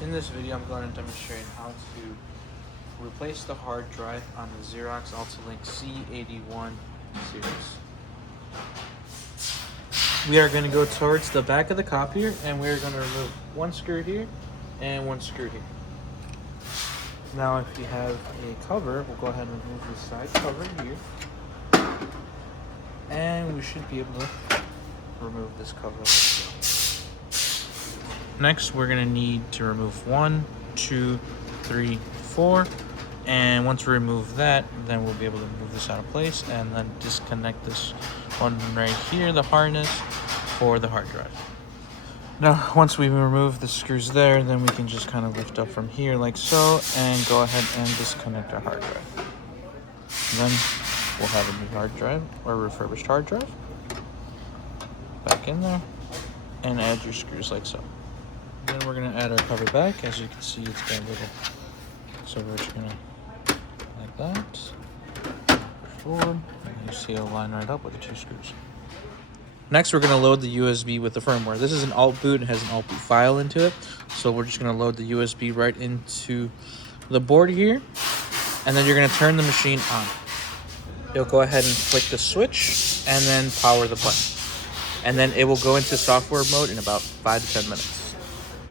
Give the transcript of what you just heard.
In this video, I'm going to demonstrate how to replace the hard drive on the Xerox AltaLink C81 series. We are going to go towards the back of the copier, and we're going to remove one screw here and one screw here. Now, if you have a cover, we'll go ahead and remove the side cover here, and we should be able to remove this cover. Next, we're going to need to remove 1, 2, 3, 4, and once we remove that, then we'll be able to move this out of place and then disconnect this one right here, the harness for the hard drive. Now, once we remove the screws there, then we can just kind of lift up from here like so and go ahead and disconnect our hard drive. Then we'll have a new hard drive or refurbished hard drive back in there and add your screws like so. Then we're going to add our cover back. As you can see, it's got a little, so we're just going to, like that, forward, and you see it'll line right up with the 2 screws. Next, we're going to load the USB with the firmware. This is an AltBoot. It has an AltBoot file into it. So we're just going to load the USB right into the board here, and then you're going to turn the machine on. You'll go ahead and flick the switch and then power the button. And then it will go into software mode in about 5 to 10 minutes.